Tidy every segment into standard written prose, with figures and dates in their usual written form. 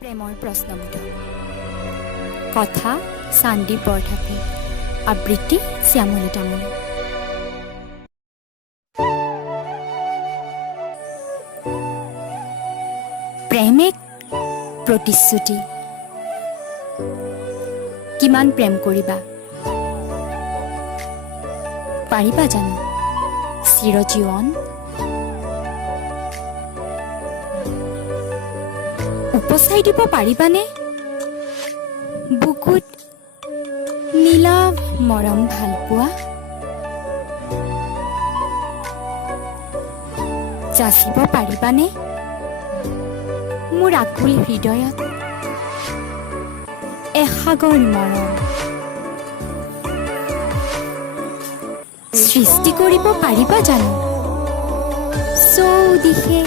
প্ৰেমৰ প্ৰশ্নবোধক কথা চান্দীপ বৰঠাকুৰ, আবৃত্তি শ্যামলী তামুলী। প্ৰেম এক প্ৰতিশ্ৰুতি। কিমান প্ৰেম কৰিবা? পাৰিবা জানো চিৰজীৱন? উপচাই দিব পাৰিবানে বুকুত নীলাভ মৰম ভালপোৱা? যাচিব পাৰিবানে মোৰ আকুল হৃদয়ত এসাগৰ মৰম? সৃষ্টি কৰিব পাৰিবা জানো চৌদিশে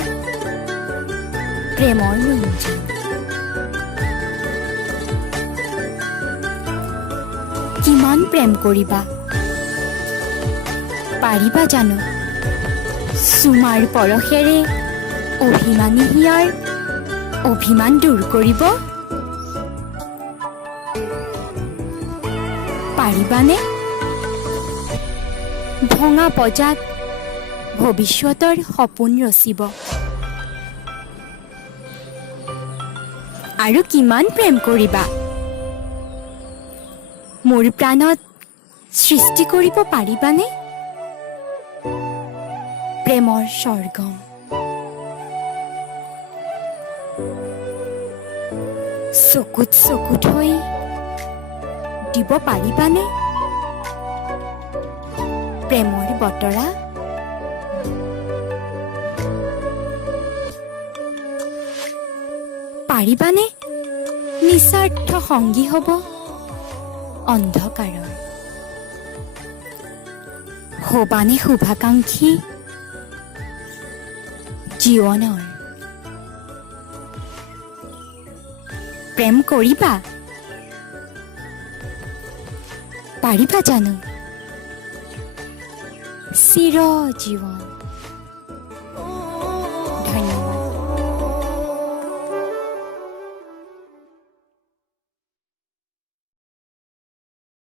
প্ৰেমৰ ৰঞ্জন? কিমান প্ৰেম কৰিবা? পাৰিবা জানো চুমাৰ পৰশেৰে অভিমানী হিয়াৰ অভিমান দূৰ কৰিব? পাৰিবানে ভঙা পজাত ভৱিষ্যতৰ সপোন ৰচিব? আৰু কিমান প্ৰেম কৰিবা? মোৰ প্ৰাণত সৃষ্টি কৰিব পাৰিবানে প্ৰেমৰ স্বৰ্গম? চকুত চকু থৈ দিব পাৰিবানে প্ৰেমৰ বতৰা? পাৰিবানে নিস্বাৰ্থ সংগী হ'ব অন্ধকাৰৰ? হবানে শুভাকাংক্ষী জীৱনৰ? প্ৰেম কৰিবা? পাৰিবা জানো চিৰজীৱন?